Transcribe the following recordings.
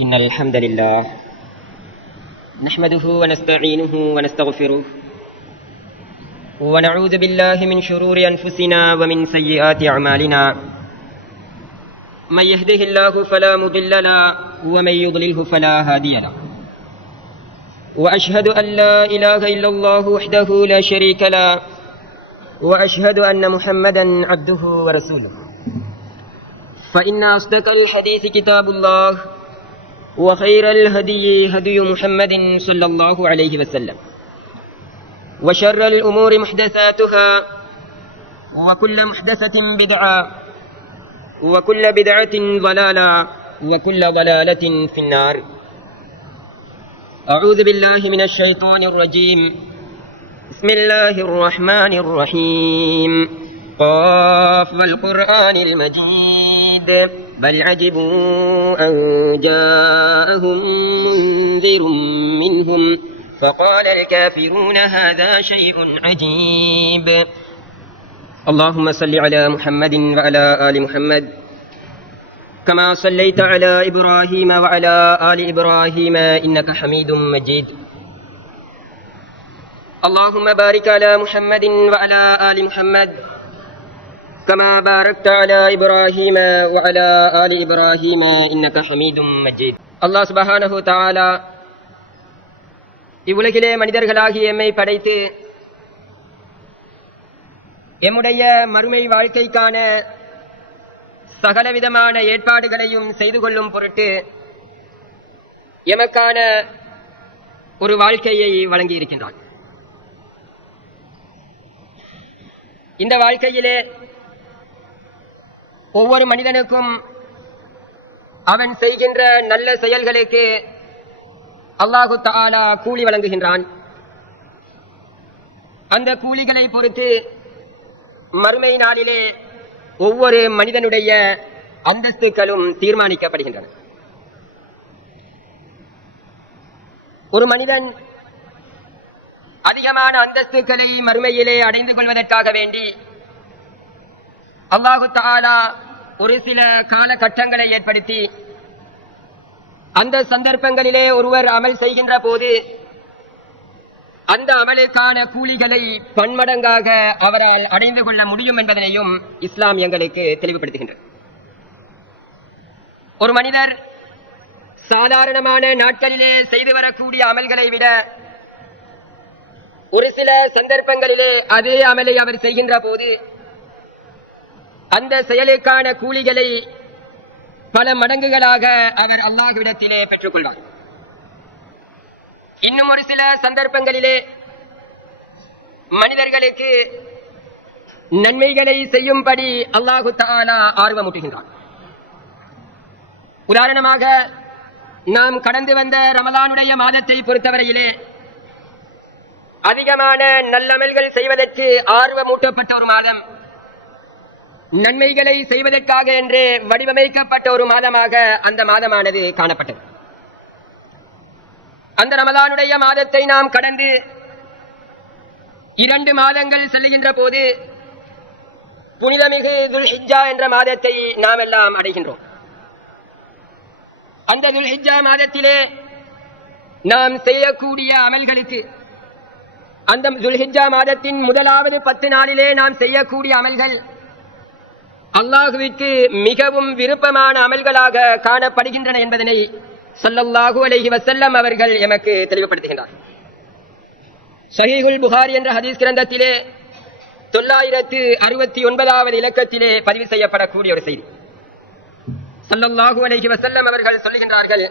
إن الحمد لله نحمده ونستعينه ونستغفره ونعوذ بالله من شرور أنفسنا ومن سيئات أعمالنا من يهده الله فلا مضل له ومن يضلله فلا هادي له وأشهد أن لا إله إلا الله وحده لا شريك له وأشهد أن محمدا عبده ورسوله فإن أصدق الحديث كتاب الله وخير الهدي هدي محمد صلى الله عليه وسلم وشر الأمور محدثاتها وكل محدثة بدعة وكل بدعة ضلالة وكل ضلالة في النار. أعوذ بالله من الشيطان الرجيم. بسم الله الرحمن الرحيم. قاف والقرآن المجيد بل عجبوا أن جاءهم منذر منهم فقال الكافرون هذا شيء عجيب. اللهم صل على محمد وعلى آل محمد كما صليت على إبراهيم وعلى آل إبراهيم إنك حميد مجيد. اللهم بارك على محمد وعلى آل محمد كما باركت على إبراهيم وعلى آل إبراهيم إنك حميد مجيد. அல்லாஹ் சுப்ஹானஹு தஆலா இவ்வுலகிலே மனிதர்களாகிய எம்மை படைத்து எம்முடைய மறுமை வாழ்க்கைக்கான சகலவிதமான ஏற்பாடுகளையும் செய்து கொள்ளும் பொருட்டு எமக்கான ஒரு வாழ்க்கையை வழங்கி இருக்கின்றான். இந்த வாழ்க்கையிலே ஒவ்வொரு மனிதனுக்கும் அவன் செய்கின்ற நல்ல செயல்களுக்கு அல்லாஹு தஆலா கூலி வழங்குகின்றான். அந்த கூலிகளை பொறுத்து மறுமை நாளிலே ஒவ்வொரு மனிதனுடைய அந்தஸ்துகளும் தீர்மானிக்கப்படுகின்றன. ஒரு மனிதன் அதிகமான அந்தஸ்துகளை மறுமையிலே அடைந்து கொள்வதற்காக வேண்டி அல்லாஹு தஆலா ஒரு சில காலகட்டங்களை ஏற்படுத்தி அந்த சந்தர்ப்பங்களிலே ஒருவர் அமல் செய்கின்ற போது அந்த அமலுக்கான கூலிகளை பன்மடங்காக அவரால் அடைந்து கொள்ள முடியும் என்பதனையும் இஸ்லாம் எங்களுக்கு தெளிவுபடுத்துகின்றது. ஒரு மனிதர் சாதாரணமான நாட்களிலே செய்து வரக்கூடிய அமல்களை விட ஒரு சில சந்தர்ப்பங்களிலே அதே அமலை அவர் செய்கின்ற போது அந்த செயலுக்கான கூலிகளை பல மடங்குகளாக அவர் அல்லாஹ்விடத்திலே பெற்றுக் கொள்வார். இன்னும் ஒரு சில சந்தர்ப்பங்களிலே மனிதர்களுக்கு நன்மைகளை செய்யும்படி அல்லாஹு தஆலா ஆர்வமூட்டுகின்றார். உதாரணமாக நாம் கடந்து வந்த ரமலானுடைய மாதத்தை பொறுத்தவரையிலே அதிகமான நல்லமல்கள் செய்வதற்கு ஆர்வமூட்டப்பட்ட ஒரு மாதம், நன்மைகளை செய்வதற்காக என்று வடிவமைக்கப்பட்ட ஒரு மாதமாக அந்த மாதமானது காணப்பட்டது. அந்த ரமலானுடைய மாதத்தை நாம் கடந்து 2 மாதங்கள் செல்லுகின்ற போது புனிதமிகு துல்ஹிஜ்ஜா என்ற மாதத்தை நாம் எல்லாம் அடைகின்றோம். அந்த துல்ஹிஜ்ஜா மாதத்திலே நாம் செய்யக்கூடிய அமல்களுக்கு, அந்த துல்ஹிஜ்ஜா மாதத்தின் முதலாவது 10 நாளிலே நாம் செய்யக்கூடிய அமல்கள் அல்லாஹுவிற்கு மிகவும் விருப்பமான அமல்களாக காணப்படுகின்றன என்பதனை ஸல்லல்லாஹு அலைஹி வஸல்லம் அவர்கள் எமக்கு தெளிவுபடுத்துகின்றார். ஸஹீஹுல் புகாரி என்ற ஹதீஸ் கிரந்தத்திலே 969வது இலக்கத்திலே பதிவு செய்யப்படக்கூடிய ஒரு செய்தி. ஸல்லல்லாஹு அலைஹி வஸல்லம் அவர்கள் சொல்லுகின்றார்கள்,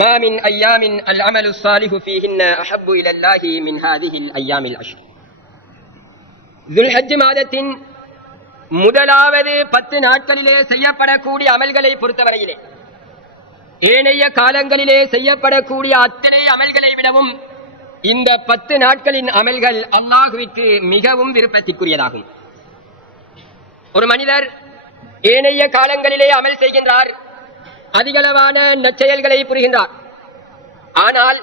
மா மின் அய்யாமின் அல் அமலு ஸாலிஹு ஃபீஹின்ன அஹப்பு இலல்லாஹி மின் ஹாதிஹில் அய்யாமில் அஷ்ர். துல்ஹஜ் மாதத்தின் முதலாவது 10 நாட்களிலே செய்யப்படக்கூடிய அமல்களை பொறுத்தவரையிலே ஏனைய காலங்களிலே செய்யப்படக்கூடிய அத்தனை அமல்களை விடவும் இந்த 10 நாட்களின் அமல்கள் அல்லாஹுவிற்கு மிகவும் விருப்பத்திற்குரியதாகும். ஒரு மனிதர் ஏனைய காலங்களிலே அமல் செய்கின்றார், அதிகளவான நற்செயல்களை புரிகின்றார். ஆனால்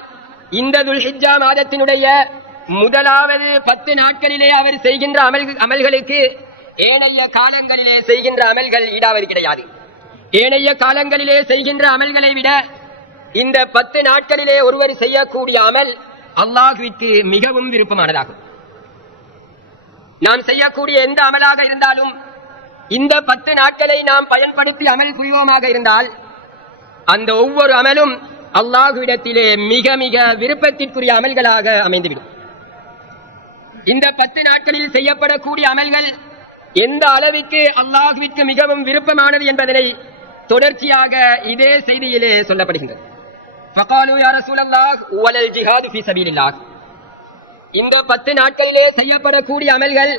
இந்த துல்ஹிஜ்ஜா மாதத்தினுடைய முதலாவது 10 நாட்களிலே அவர் செய்கின்ற அமல்களுக்கு ஏனைய காலங்களிலே செய்கின்ற அமல்கள் ஈடாவது கிடையாது. ஏனைய காலங்களிலே செய்கின்ற அமல்களை விட இந்த 10 நாட்களிலே ஒருவர் செய்யக்கூடிய அமல் அல்லாஹ்விற்கு மிகவும் விருப்பமானதாகும். நாம் செய்யக்கூடிய எந்த அமலாக இருந்தாலும் இந்த 10 நாட்களை நாம் பயன்படுத்தி அமல் புரிவோமாக இருந்தால் அந்த ஒவ்வொரு அமலும் அல்லாஹ்விடத்திலே மிக மிக விருப்பத்திற்குரிய அமல்களாக அமைந்துவிடும். இந்த 10 நாட்களில் செய்யப்படக்கூடிய அமல்கள் எந்த அளவிற்கு அல்லாஹ்விற்கு மிகவும் விருப்பமானது என்பதனை தொடர்ச்சியாக இதே செய்தியிலே சொல்லப்படுகின்றது. ஃபகாலு யா ரசூலல்லாஹ் வலல் ஜிஹாது ஃபீ ஸபீலில்லாஹ். இந்த 10 நாட்களிலே செய்யப்படக்கூடிய அமல்கள்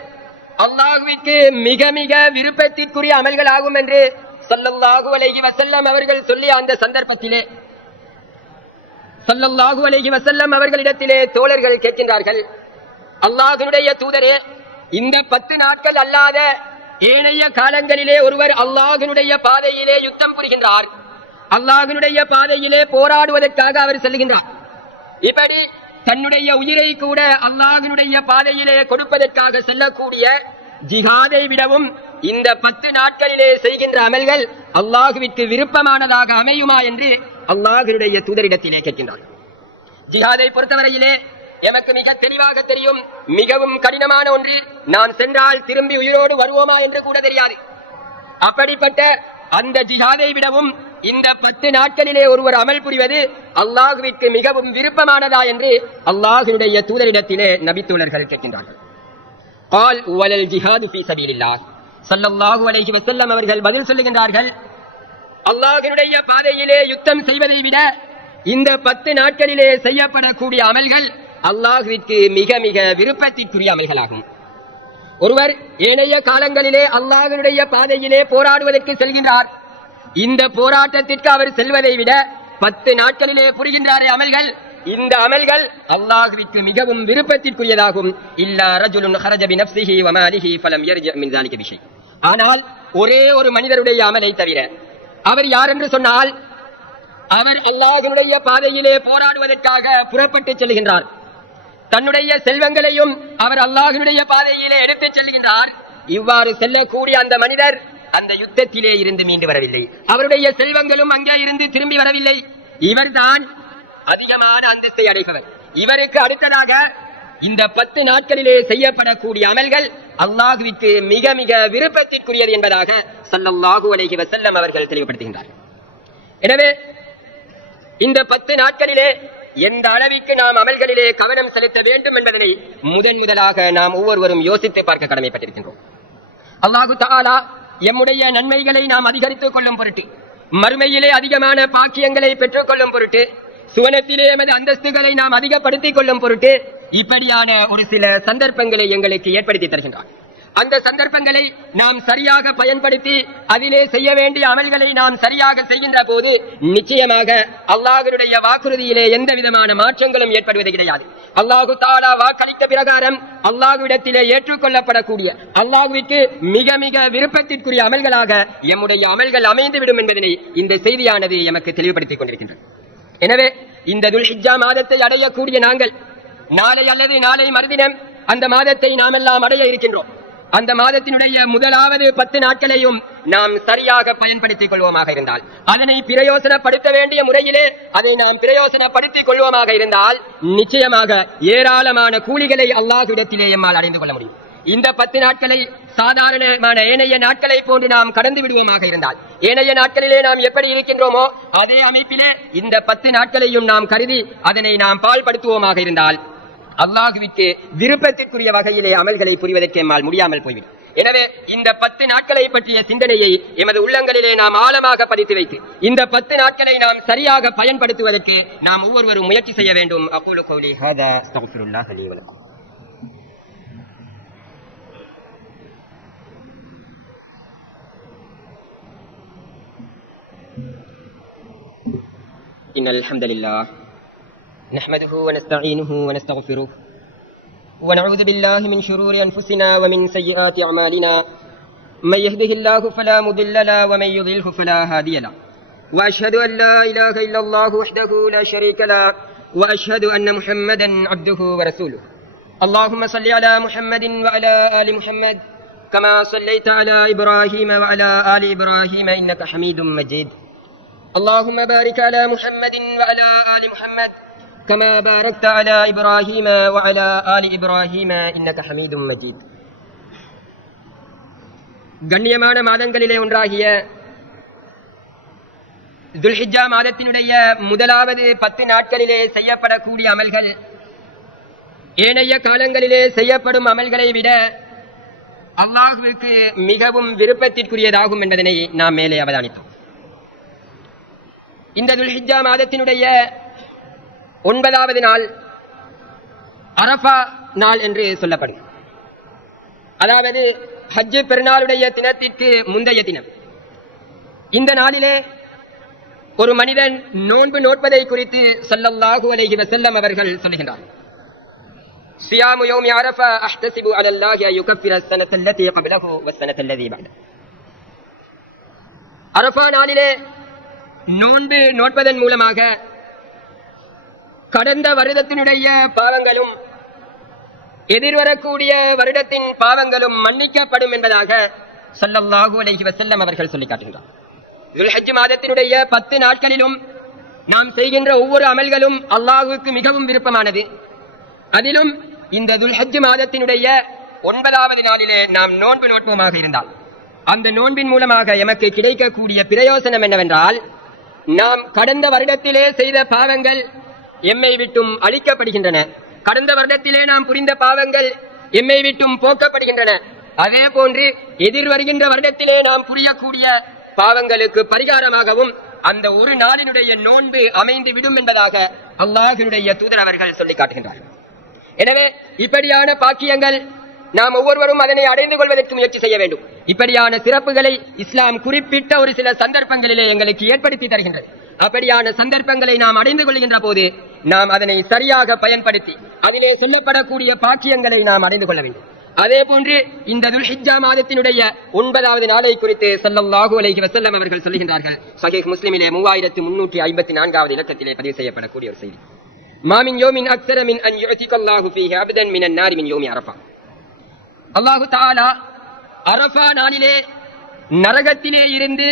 அல்லாஹ்விற்கு மிக மிக விருப்பத்திற்குரிய அமல்கள் ஆகும் என்று ஸல்லல்லாஹு அலைஹி வஸல்லம் அவர்கள் சொல்லிய அந்த சந்தர்ப்பத்திலே ஸல்லல்லாஹு அலைஹி வஸல்லம் அவர்களிடத்திலே தோழர்கள் கேட்கின்றார்கள், அல்லாஹ்வுடைய தூதரே, இந்த 10 நாட்கள் அல்லாத ஏனைய காலங்களிலே ஒருவர் அல்லாஹ்வுடைய பாதையிலே யுத்தம் புரிகின்றார், அல்லாஹ்வுடைய பாதையிலே போராடுவதற்காக அவர் செல்கின்றார். இப்படி தன்னுடைய உயிரை கூட அல்லாஹ்வுடைய பாதையிலே கொடுப்பதற்காக செல்லக்கூடிய ஜிஹாதை விடவும் இந்த 10 நாட்களிலே செய்கின்ற அமல்கள் அல்லாஹ்விற்கு விருப்பமானதாக அமையுமா என்று அல்லாஹ்வுடைய தூதரிடத்திலே கேட்கின்றார். ஜிஹாதை பொறுத்தவரையிலே எமக்கு மிக தெளிவாக தெரியும், மிகவும் கடினமான ஒன்று. நான் சென்றால் திரும்பி உயிரோடு வருவோமா என்று கூட தெரியாது. அப்படிப்பட்ட அந்த ஜிஹாதை விடவும் இந்த 10 நாட்களிலே ஒருவர் அமல் புரிவது அல்லாஹ்விற்கு மிகவும் விருப்பமானதா என்று அல்லாஹ்வுடைய தூதரிடத்திலே நபித்தோழர்கள் கேட்கின்றார்கள். قال ولا الجهاد في سبيل الله ஸல்லல்லாஹு அலைஹி வஸல்லம் அவர்கள் பதில் சொல்லுகின்றார்கள், அல்லாஹ்வுடைய பாதையிலே யுத்தம் செய்வதை விட இந்த 10 நாட்களிலே செய்யப்படக்கூடிய அமல்கள் அல்லாஹ்விற்கு மிக மிக விருப்பத்திற்குரிய அமல்களாகும். ஒருவர் ஏனைய காலங்களிலே அல்லாஹ்வுடைய பாதையிலே போராடுவதற்கு செல்கின்றார். இந்த போராட்டத்திற்கு அவர் செல்வதை விட 10 நாட்களிலே புரிகின்றாரே அமல்கள், இந்த அமல்கள் அல்லாஹ்விற்கு மிகவும் விருப்பத்திற்குரியதாகும். இல்லா ரஜுலுன் ஹரஜ பினஃப்ஸிஹி வ மாலிஹி ஃபலம் யர்ஜி மின் ஸாலிக பிஷை. ஆனால் ஒரே ஒரு மனிதருடைய அமலை தவிர, அவர் யார் என்று சொன்னால், அவர் அல்லாஹ்வுடைய பாதையிலே போராடுவதற்காக புறப்பட்டு செல்கின்றார். தன்னுடைய செல்வங்களையும் அவர் அல்லாஹ்வுடைய பாதையிலே எடுத்துச் செல்கின்றார். இவ்வாறு செல்லக்கூடிய அந்த மனிதர் அந்த யுத்தத்திலே இருந்து மீண்டு வரவில்லை. அவருடைய செல்வங்களும் அங்கே இருந்து திரும்பி வரவில்லை. இவர்தான் அதிகமான அந்தஸ்தை அடைபவர். இவருக்கு அடுத்ததாக இந்த 10 நாட்களிலே செய்யப்படக்கூடிய அமல்கள் அல்லாஹ்விற்கு மிக மிக விருப்பத்திற்குரியது என்பதாக ஸல்லல்லாஹு அலைஹி வஸல்லம் அவர்கள் தெளிவுபடுத்துகின்றார்கள். எனவே இந்த 10 நாட்களிலே எந்த அளவிற்கு நாம் அமல்களிலே கவனம் செலுத்த வேண்டும் என்பதனை முதலாக நாம் ஒவ்வொருவரும் யோசித்து பார்க்க கடமைப்பட்டிருக்கின்றோம். அல்லாஹு தஆலா எம்முடைய நன்மைகளை நாம் அதிகரித்துக் கொள்ளும் பொருட்டு, மறுமையிலே அதிகமான பாக்கியங்களை பெற்றுக் கொள்ளும் பொருட்டு, சுவனத்திலே எமது அந்தஸ்துகளை நாம் அதிகப்படுத்திக் கொள்ளும் பொருட்டு இப்படியான ஒரு சில சந்தர்ப்பங்களை எங்களுக்கு ஏற்படுத்தி தருகின்றார். அந்த சந்தர்ப்பங்களை நாம் சரியாக பயன்படுத்தி அதிலே செய்ய வேண்டிய அமல்களை நாம் சரியாக செய்கின்ற போது நிச்சயமாக அல்லாஹ்வுடைய வாக்குறுதியிலே எந்த விதமான மாற்றங்களும் ஏற்படுவது கிடையாது. அல்லாஹு தஆலா வாக்களித்த பிரகாரம் அல்லாஹ்விடத்திலே ஏற்றுக்கொள்ளப்படக்கூடிய, அல்லாஹ்விற்கு மிக மிக விருப்பத்திற்குரிய அமல்களாக எம்முடைய அமல்கள் அமைந்துவிடும் என்பதனை இந்த செய்தியானது எமக்கு தெளிவுபடுத்திக் கொண்டிருக்கின்றது. எனவே இந்த துல்ஹிஜ்ஜா மாதத்தை அடையக்கூடிய நாங்கள் நாளை அல்லது நாளை மறுதினம் அந்த மாதத்தை நாம் எல்லாம் அடைய இருக்கின்றோம். அந்த மாதத்தினுடைய முதலாவது 10 நாட்களையும் நாம் சரியாக பயன்படுத்திக் கொள்வோமாக இருந்தால், அதனை பிரயோசனப்படுத்த வேண்டிய முறையிலே அதை நாம் பிரயோசனப்படுத்திக் கொள்வோமாக இருந்தால் நிச்சயமாக ஏராளமான கூலிகளை அல்லாஹ்விடத்திலே எம்மால் அடைந்து கொள்ள முடியும். இந்த 10 நாட்களை சாதாரணமான ஏனைய நாட்களை போன்று நாம் கடந்து விடுவோமாக இருந்தால், ஏனைய நாட்களிலே நாம் எப்படி இருக்கின்றோமோ அதே அமைப்பிலே இந்த 10 நாட்களையும் நாம் கருதி அதனை நாம் பாழ்படுத்துவோமாக இருந்தால் அல்லாஹ்விற்கு விருப்பத்திற்குரிய வகையிலே அமல்களை புரிவதற்கு எம்மால் முடியாமல் போய்விடும். எனவே இந்த 10 நாட்களை பற்றிய சிந்தனையை எமது உள்ளங்களிலே நாம் ஆழமாக பதித்து வைத்து இந்த 10 நாட்களை நாம் சரியாக பயன்படுத்துவதற்கு நாம் ஒவ்வொருவரும் முயற்சி செய்ய வேண்டும். அகூலு கௌலி ஹாதா அஸ்தக்ஃபிருல்லாஹ் லீ வ லக்கும். இன்னல் ஹம்தலில்லாஹ் نحمده ونستعينه ونستغفره ونعوذ بالله من شرور أنفسنا ومن سيئات أعمالنا من يهده الله فلا مضل له ومن يضلله فلا هادي له وأشهد أن لا إله إلا الله وحده لا شريك له وأشهد أن محمدا عبده ورسوله. اللهم صل على محمد وعلى آل محمد كما صليت على إبراهيم وعلى آل إبراهيم إنك حميد مجيد. اللهم بارك على محمد وعلى آل محمد كما باركت على إبراهيم وعلى آل إبراهيم إنك حميد مجيد. கண்ணியமான மாதங்களிலே ஒன்றாகிய துல்ஹிஜ்ஜா மாதத்தினுடைய முதலாவது 10 நாட்களிலே செய்யப்படக்கூடிய அமல்கள் ஏனைய காலங்களிலே செய்யப்படும் அமல்களை விட அல்லாஹ்வுக்கு மிகவும் விருப்பத்திற்குரியதாகும் என்பதனை நாம் மேலே அவதானித்தோம். இந்த துல்ஹிஜ்ஜா மாதத்தினுடைய 9வது நாள் அரஃபா நாள் என்று சொல்லப்படும். அதாவது ஹஜ் பெருநாளுடைய தினத்திற்கு முந்தைய தினம். இந்த நாளிலே ஒரு மனிதன் நோன்பு நோட்பதை குறித்து ஸல்லல்லாஹு அலைஹி வஸல்லம் அவர்கள் சொல்கின்றார். சியாமு யௌமி அரஃபா அஹ்தஸிபு அலல்லாஹி அன் யுகஃபிர ஸனத அல்லதி கப்லஹு வஸ்ஸனத அல்லதி பஅதஹு. அரஃபா நாளிலே நோன்பு நோட்பதன் மூலமாக கடந்த வருடத்தினுடைய பாவங்களும் எதிர்வரக்கூடிய வருடத்தின் பாவங்களும் மன்னிக்கப்படும் என்பதாக ஸல்லல்லாஹு அலைஹி வஸல்லம் அவர்கள் சொல்லி காட்டுகிறார். துல்ஹஜ் மாதத்தினுடைய 10 நாட்களிலும் நாம் செய்கின்ற ஒவ்வொரு அமல்களும் அல்லாஹ்வுக்கு மிகவும் விருப்பமானது. அதிலும் இந்த துல்ஹஜ் மாதத்தினுடைய 9வது நாளிலே நாம் நோன்பு நோட்போமாக இருந்தால் அந்த நோன்பின் மூலமாக எமக்கு கிடைக்கக்கூடிய பிரயோசனம் என்னவென்றால், நாம் கடந்த வருடத்திலே செய்த பாவங்கள் எம்மை விட்டும் அழிக்கப்படுகின்றன. கடந்த வருடத்திலே நாம் புரிந்த பாவங்கள் எம்மை விட்டும் போக்கப்படுகின்றன. அதே போன்று எதிர்வருகின்ற வருடத்திலே நாம் புரியக்கூடிய பாவங்களுக்கு பரிகாரமாகவும் அந்த ஒரு நாளினுடைய நோன்பு அமைந்து விடும் என்பதாக அல்லாஹ்வினுடைய தூதர் அவர்கள் சொல்லி காட்டுகின்றார்கள். எனவே இப்படியான பாக்கியங்கள் நாம் ஒவ்வொருவரும் அதனை அடைந்து கொள்வதற்கு முயற்சி செய்ய வேண்டும். இப்படியான சிறப்புகளை இஸ்லாம் குறிப்பிட்ட ஒரு சில சந்தர்ப்பங்களிலே எங்களுக்கு ஏற்படுத்தி தருகின்றது. அப்படியான சந்தர்ப்பங்களை நாம் அடைந்து கொள்கின்ற போது நாம் அதனை சரியாக பயன்படுத்தி அதிலே சொல்லப்படக்கூடிய பாக்கியங்களை நாம் அடைந்து கொள்ள வேண்டும். அதே போன்று இந்த துல்ஹிஜ்ஜா மாதத்தினுடைய 9வது நாளை குறித்து ஸல்லல்லாஹு அலைஹி வஸல்லம் அவர்கள் சொல்கின்றார்கள். ஸஹீஹ் முஸ்லிமிலே 3354வது இலக்கத்திலே பதிவு செய்யப்படக்கூடிய ஒரு செய்தி. மாமின் யோமின் அக்ஸர மின் அன் யுஅதிகல்லாஹு ஃபீஹி அப்தன் மினன் நாரி மின் யோமி அரஃபா. அல்லாஹு தஆலா அரஃபா நாளிலே நரகத்திலே இருந்து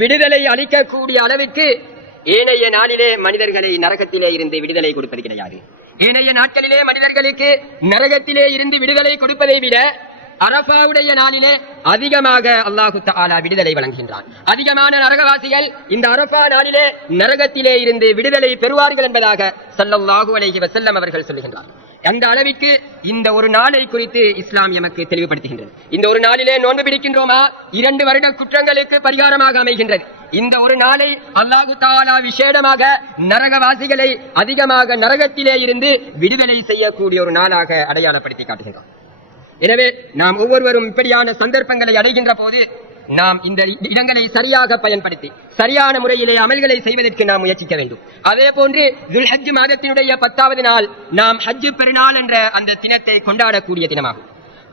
விடுதலை அளிக்கக்கூடிய அளவுக்கு ஏனைய நாளிலே மனிதர்களை நரகத்திலே இருந்து விடுதலை கொடுப்பது கிடையாது. ஏனைய நாட்களிலே மனிதர்களுக்கு நரகத்திலே இருந்து விடுதலை கொடுப்பதை விட அரஃபாவுடைய நாளிலே அதிகமாக அல்லாஹு தஆலா விடுதலை வழங்குகின்றான். அதிகமான நரகவாசிகள் இந்த அரஃபா நாளிலே நரகத்திலே இருந்து விடுதலை பெறுவார்கள் என்பதாக ஸல்லல்லாஹு அலைஹி வஸல்லம் அவர்கள் சொல்லுகின்றார். அந்த அளவிற்கு இந்த ஒரு நாளை குறித்து இஸ்லாம் எமக்கு தெளிவுபடுத்துகின்றது. இந்த ஒரு நாளிலே நோன்பு பிடிக்கின்றோமா 2 வருட குற்றங்களுக்கு பரிகாரமாக அமைகின்றது. இந்த ஒரு நாளை அல்லாஹு தஆலா விசேடமாக நரகவாசிகளை அதிகமாக நரகத்திலே இருந்து விடுதலை செய்யக்கூடிய ஒரு நாளாக அடையாளப்படுத்தி காட்டுகின்றார். எனவே நாம் ஒவ்வொருவரும் இப்படியான சந்தர்ப்பங்களை அடைகின்ற போது நாம் இந்த இடங்களை சரியாக பயன்படுத்தி சரியான முறையிலே அமல்களை செய்வதற்கு நாம் முயற்சிக்க வேண்டும். அதே போன்று துல்ஹஜ் மாதத்தினுடைய 10வது நாள் நாம் ஹஜ் பெருநாள் என்ற அந்த தினத்தை கொண்டாடக்கூடிய தினமாகும்.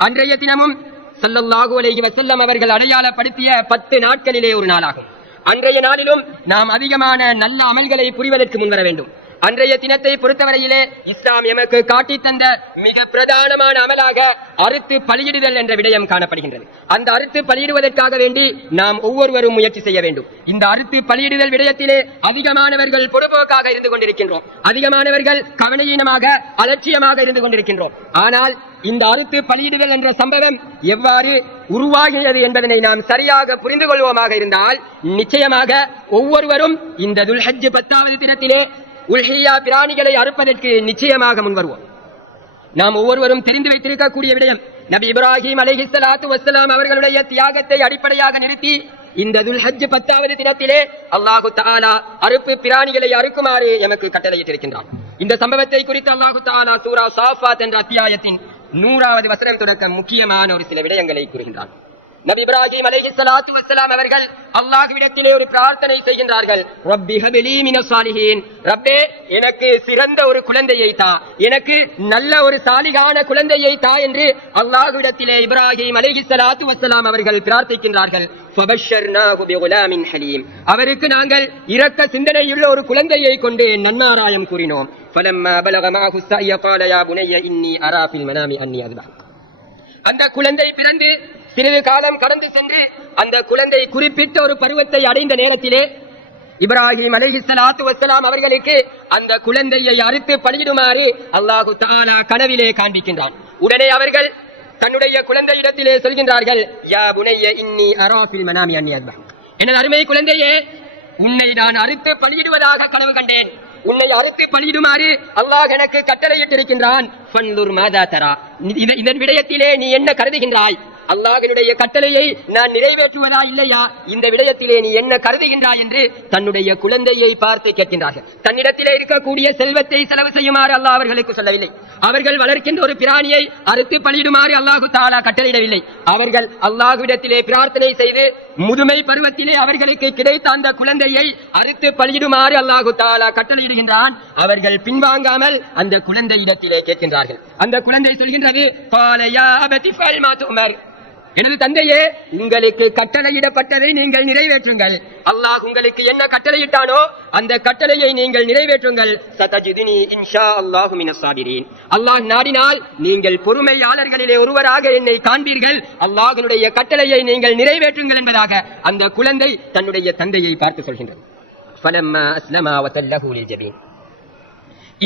அன்றைய தினமும் ஸல்லல்லாஹு அலைஹி வஸல்லம் அவர்கள் அடையாளப்படுத்திய 10 நாட்களிலே ஒரு நாளாகும். அன்றைய நாளிலும் நாம் அதிகமான நல்ல அமல்களை புரிவதற்கு முன்வர வேண்டும். அன்றைய தினத்தை பொறுத்தவரையிலே இஸ்லாம் எமக்கு காட்டி தந்த மிக பிரதானமான அமலாக அறுத்து பலியிடுதல் என்ற விடயம் காணப்படுகின்றது. அந்த அறுத்து பலியிடுவதற்காக வேண்டி நாம் ஒவ்வொருவரும் முயற்சி செய்ய வேண்டும். இந்த அறுத்து பலியிடுதல் விடயத்திலே அதிகமானவர்கள் பொறுப்போக்காக இருந்து கொண்டிருக்கின்றோம். அதிகமானவர்கள் கவனயீனமாக அலட்சியமாக இருந்து கொண்டிருக்கின்றோம். ஆனால் இந்த அறுத்து பலியிடுதல் என்ற சம்பவம் எவ்வாறு உருவாகியது என்பதனை நாம் சரியாக புரிந்து கொள்வோமாக இருந்தால் நிச்சயமாக ஒவ்வொருவரும் இந்த துல்ஹஜ் 10வது தினத்திலே உல்ஹியா பிராணிகளை அறுப்பதற்கு நிச்சயமாக முன்வருவோம். நாம் ஒவ்வொருவரும் தெரிந்து வைத்திருக்கக்கூடிய விடயம், நபி இப்ராஹிம் அலைஹிஸ்ஸலாத்து வஸ்ஸலாம் அவர்களுடைய தியாகத்தை அடிப்படையாக நிறுத்தி இந்த துல்ஹஜ் 10வது தினத்திலே அல்லாஹு தஆலா அறுப்பு பிராணிகளை அறுக்குமாறு எமக்கு கட்டளையிட்டிருக்கின்றான். இந்த சம்பவத்தை குறித்து அல்லாஹு தஆலா சூரா சாஃபாத் என்ற அத்தியாயத்தின் 100வது வசனம் தொடக்க முக்கியமான ஒரு சில விடயங்களை கூறுகின்றான். நபி இப்ராஹிம் அலைஹிஸ்ஸலாத்து வஸ்ஸலாம் அவர்கள் அல்லாஹ்விடத்திலே ஒரு பிரார்த்தனை செய்கின்றார்கள். ரப்பி ஹப்லி மினஸ் சாலிஹீன், ரப்பே எனக்கு சிறந்த ஒரு குழந்தையை தா, எனக்கு நல்ல ஒரு சாலிகான குழந்தையை தா என்று அல்லாஹ்விடத்திலே இப்ராஹிம் அலைஹிஸ்ஸலாத்து வஸ்ஸலாம் அவர்கள் பிரார்த்திக்கின்றார்கள். ஃபபஷர்னாஹு பிகுலாமின் ஹலீம், அவருக்கு நாங்கள் இரக்க சிந்தனையுள்ள ஒரு குழந்தையை கொண்டு நன்மாராயம் கூறினோம். ஃபலம்மா பலக மஅஹு ஸஅய قال يا بني إني أرى في المنام أني أذبحك. அந்த குழந்தை பிறந்து சிறிது காலம் கடந்து சென்று அந்த குழந்தை குறிப்பிட்ட ஒரு பருவத்தை அடைந்த நேரத்திலே இப்ராஹிம் அலைஹிஸ்ஸலாத்து வஸ்ஸலாம் அவர்களுக்கு அந்த குழந்தையை அறுத்து பலியிடுமாறு அல்லாஹு தஆலா கனவிலே காண்பிக்கின்றான். உடனே அவர்கள் தன்னுடைய குழந்தையிடத்திலே சொல்கின்றார்கள், யா புனைய இன்னி அரா ஃபில் மனாமி அன்னி அஸ்பஹ், எனது அருமை குழந்தையே, உன்னை நான் அறுத்து பலியிடுவதாக கனவு கண்டேன். உன்னை அறுத்து பலியிடுமாறு அல்லாஹ் எனக்கு கட்டளையிட்டிருக்கின்றான். ஃபன்துர் மாதா தரா, இதன் விடயத்திலே நீ என்ன கருதுகின்றாய்? அல்லாஹ்வினுடைய கட்டளையை நான் நிறைவேற்றுவதா இல்லையா? இந்த விடயத்திலே நீ என்ன கருதுகின்றாய் என்று தன்னுடைய குழந்தையை பார்த்து கேட்கின்றார்கள். தன்னிடத்திலே இருக்கக்கூடிய செல்வத்தை செலவு செய்யுமாறு அல்லாஹ் அவர்களுக்கு சொல்லவில்லை. அவர்கள் வளர்க்கின்ற ஒரு பிராணியை அறுத்து பலியிடுமாறு அல்லாஹு தஆலா கட்டளையிடவில்லை. அவர்கள் அல்லாஹ்விடத்திலே பிரார்த்தனை செய்து முதுமை பருவத்திலே அவர்களுக்கு கிடைத்த அந்த குழந்தையை அறுத்து பலியிடுமாறு அல்லாஹு தஆலா கட்டளையிடுகின்றான். அவர்கள் பின்வாங்காமல் அந்த குழந்தையிடத்திலே கேட்கின்றார்கள். அந்த குழந்தை சொல்கின்றது, قال يا أبت افعل ما تؤمر, எனது தந்தையே, உங்களுக்கு கட்டளையிடப்பட்டதை நீங்கள் நிறைவேற்றுங்கள். அல்லாஹ் உங்களுக்கு என்ன கட்டளையிட்டானோ அந்த கட்டளையை நீங்கள் நிறைவேற்றுங்கள். சதஜிதுனி இன்ஷா அல்லாஹு மினஸ் சாபிரீன், அல்லாஹ் நாடினால் நீங்கள் பொறுமையாளர்களிலே ஒருவராக என்னை காண்பீர்கள். அல்லாஹ்வுடைய கட்டளையை நீங்கள் நிறைவேற்றுங்கள் என்பதாக அந்த குழந்தை தன்னுடைய தந்தையை பார்த்து சொல்கின்றது. ஃபலம்மா அஸ்லமா வதல்லஹு லில்ஜபீன்,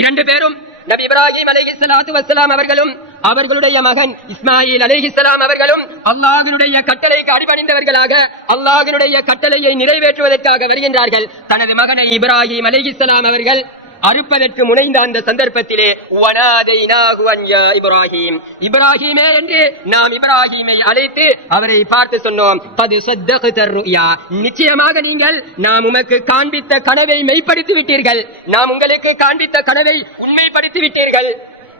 இரண்டு பேரும் நபி இப்ராஹிம் அலைஹிஸ்ஸலாத்து வஸ்ஸலாம் அவர்களும் அவர்களுடைய மகன் இஸ்மாயில் அலைஹிஸ்ஸலாம் அவர்களும் அல்லாஹ்வினுடைய கட்டளைக்கு அடிபணிந்தவர்களாக அல்லாஹ்வினுடைய கட்டளையை நிறைவேற்றுவதற்காக வருகின்றார்கள். தனது மகனை இப்ராஹிம் அலைஹிஸ்ஸலாம் அவர்கள் அறுப்பதற்கு முனைந்த அந்த சந்தர்ப்பத்திலே வனாதைனாஹு அன்யா இப்ராஹிம், இப்ராஹிமே என்று நாம் இப்ராஹிமை அழைத்து அவரை பார்த்து சொன்னோம், கத் ஸத்தக்தர் ருயா, நிச்சயமாக நீங்கள் நாம் உமக்கு காண்பித்த கனவை மெய்ப்படுத்தி விட்டீர்கள், நாம் உங்களுக்கு காண்பித்த கனவை உண்மைப்படுத்தி விட்டீர்கள்.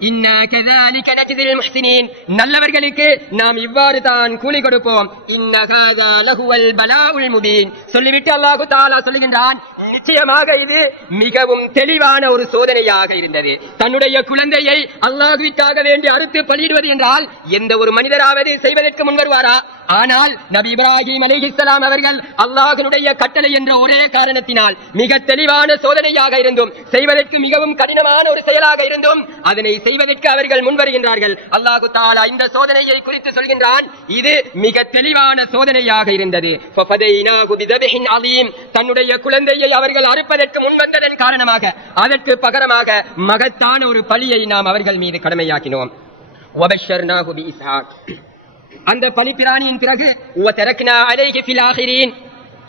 இன்னா கஸாலிக நஜ்ஸில் முஹ்ஸினீன், நல்லவர்களுக்கு நாம் இவ்வாறு தான் கூலி கொடுப்போம். இன்ன ஹாதா லஹுவல் பலாஉல் முபீன், சொல்லிவிட்டு அல்லாஹ் தஆலா சொல்லுகின்றான், நிச்சயமாக இது மிகவும் தெளிவான ஒரு சோதனையாக இருந்தது. தன்னுடைய குழந்தையை அல்லாஹ்விற்காக வேண்டி அறுத்து பலியிடுவது என்றால் எந்த ஒரு மனிதராவது செய்வதற்கு முன்வருவாரா? ஆனால் நபி இப்ராஹிம் அலைஹிஸ்ஸலாம் அவர்கள் அல்லாஹ்வுடைய கட்டளை என்ற ஒரே காரணத்தினால் மிக தெளிவான சோதனையாக இருந்தும் செய்வதற்கு மிகவும் கடினமான ஒரு செயலாக இருந்தும் அதனை செய்வதற்கு அவர்கள் முன்வருகின்றார்கள். அல்லாஹ் தஆலா இந்த சோதனையை குறித்து சொல்கின்றான், இது மிக தெளிவான சோதனையாக இருந்தது. ஃபஃபதைனாஹு பிதபிஹின் அலீம், தன்னுடைய குழந்தையை அவர்கள் அறுப்பதற்கு முன்வந்ததன் காரணமாக அதற்கு பகரமாக மகத்தான ஒரு பலியை நாம் அவர்கள் மீது கடமையாக்கினோம். வபஷர்னாஹு பிஇஸ்ஹாக், அந்த பலிபிராணியின் பிறகு வதரக்னா அலைஹி ஃபில் ஆகிரீன்,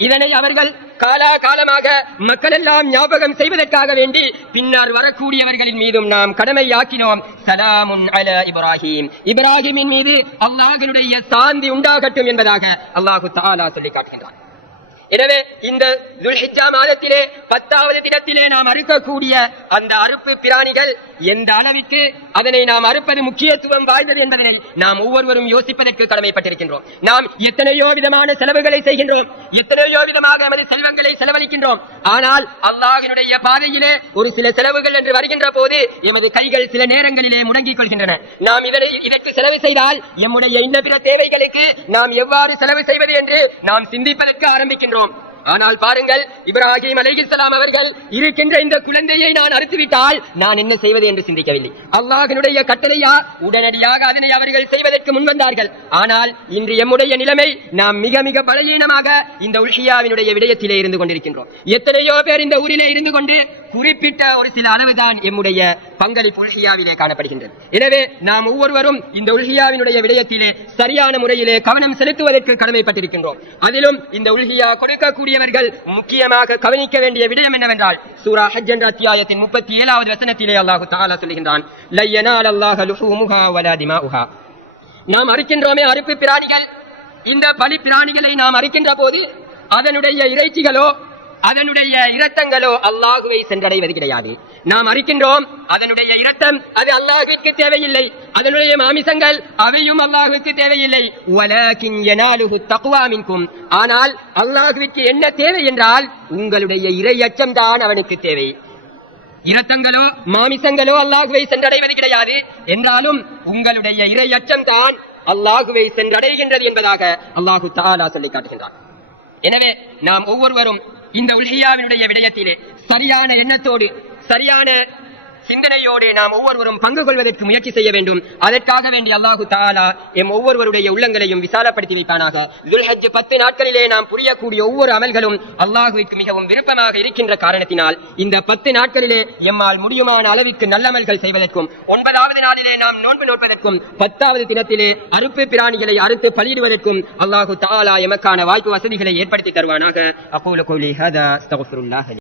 இதனை அவர்கள் காலகாலமாக மக்கள் எல்லாம் ஞாபகம் செய்வதற்காக வேண்டி பின்னர் வரக்கூடியவர்களின் மீதும் நாம் கடமையாக்கினோம். சலாமுன் அலா இப்ராஹிம், இப்ராஹிமின் மீது அல்லாஹ்வுடைய சாந்தி உண்டாகட்டும் என்பதாக அல்லாஹ் தஆலா சொல்லி காட்டுகின்றான். எனவே இந்த துல்ஹிஜ்ஜா மாதத்திலே 10வது தினத்திலே நாம் அறுக்கக்கூடிய அந்த அறுப்பு பிராணிகள் எந்த அளவிற்கு அதனை நாம் அறுப்பது முக்கியத்துவம் வாய்ந்தது என்பதனை நாம் ஒவ்வொருவரும் யோசிப்பதற்கு கடமைப்பட்டிருக்கின்றோம். நாம் எத்தனையோ விதமான செலவுகளை செய்கின்றோம், எத்தனையோ விதமாக நமது செல்வங்களை செலவழிக்கின்றோம். ஆனால் அல்லாஹ்வினுடைய பாதையிலே ஒரு சில செலவுகள் என்று வருகின்ற போது எமது கைகள் சில நேரங்களிலே முடங்கிக் கொள்கின்றன. நாம் இதற்கு செலவு செய்தால் எம்முடைய இன்ன பிற தேவைகளுக்கு நாம் எவ்வாறு செலவு செய்வது என்று நாம் சிந்திப்பதற்கு ஆரம்பிக்கின்றோம். ஆனால் பாருங்கள், இப்ராஹிம் அலைஹிஸ்ஸலாம் அவர்கள் இருக்கின்ற இந்த குழந்தையை நான் அறுத்துவிட்டால் நான் என்ன செய்வது என்று சிந்திக்கவில்லை. அல்லாஹ்வினுடைய கட்டளையா உடனடியாக அதனை அவர்கள் செய்வதற்கு முன்வந்தார்கள். ஆனால் இன்று எம்முடைய நிலைமை, நாம் மிக மிக பலவீனமாக இந்த உல்ஹியாவினுடைய விடயத்திலே இருந்து கொண்டிருக்கின்றோம். எத்தனையோ பேர் இந்த ஊரிலே இருந்து கொண்டு குறிப்பிட்ட ஒரு சில அளவுதான் எம்முடைய பங்களிப்பு உல்ஹியாவிலே காணப்படுகின்றது. எனவே நாம் ஒவ்வொருவரும் இந்த உல்ஹியாவினுடைய விடயத்திலே சரியான முறையிலே கவனம் செலுத்துவதற்கு கடமைப்பட்டிருக்கின்றோம். அதிலும் இந்த உல்ஹியா கொடுக்கக்கூடியவர்கள் முக்கியமாக கவனிக்க வேண்டிய விடயம் என்னவென்றால், சூரா ஹஜ் என்ற அத்தியாயத்தின் 37வது வசனத்திலே அல்லாஹ் தஆலா சொல்லுகின்றான், லை யனாலல்லாஹு லுஹூமுஹா வலா திமாஉஹா, நாம் அறுக்கின்றோமே அறுப்பு பிராணிகள், இந்த பலி பிராணிகளை நாம் அறுக்கின்ற போது அதனுடைய இறைச்சிகளோ அதனுடைய இரத்தங்களோ அல்லாஹுவை சென்றடைவது கிடையாது. நாம் அறுக்கின்றோம், அதனுடைய இரத்தம் அது அல்லாஹுவிற்கு தேவையில்லை, அதனுடைய மாமிசங்கள் அவையும் அல்லாஹுவிற்கு தேவையில்லை. வலகின் யனாலுஹு தக்வா மின்கும், ஆனால் அல்லாஹுவிற்கு என்ன தேவை என்றால் உங்களுடைய இறை அச்சம் தான் அவனுக்கு தேவை. இரத்தங்களோ மாமிசங்களோ அல்லாஹுவை சென்றடைவது கிடையாது. என்றாலும் உங்களுடைய இறை அச்சம் தான் அல்லாஹுவை சென்றடைகின்றது என்பதாக அல்லாஹு தஆலா சொல்லி காட்டுகின்றான். எனவே நாம் ஒவ்வொருவரும் இந்த உல்ஹியாவினுடைய விடயத்திலே சரியான எண்ணத்தோடு சரியான சிந்தனையோடு நாம் ஒவ்வொருவரும் பங்கு கொள்வதற்கு முயற்சி செய்ய வேண்டும். அதற்காக வேண்டி அல்லாஹு தஆலா எம் ஒவ்வொருவருடைய உள்ளங்களையும் விசாலப்படுத்தி வைப்பானாக. துல்ஹஜ் 10 நாட்களிலே நாம் புரியக்கூடிய ஒவ்வொரு அமல்களும் அல்லாஹுவிற்கு மிகவும் விருப்பமாக இருக்கின்ற காரணத்தினால் இந்த 10 நாட்களிலே எம்மால் முடியுமான அளவிற்கு நல்லமல்கள் செய்வதற்கும் 9வது நாளிலே நாம் நோன்பு நோட்பதற்கும் 10வது தினத்திலே அறுப்பு பிராணிகளை அறுத்து பலியிடுவதற்கும் அல்லாஹு தஆலா எமக்கான வாய்ப்பு வசதிகளை ஏற்படுத்தி தருவானாக. அகூலு கௌலி ஹதா அஸ்தக்ஃபிருல்லாஹ்.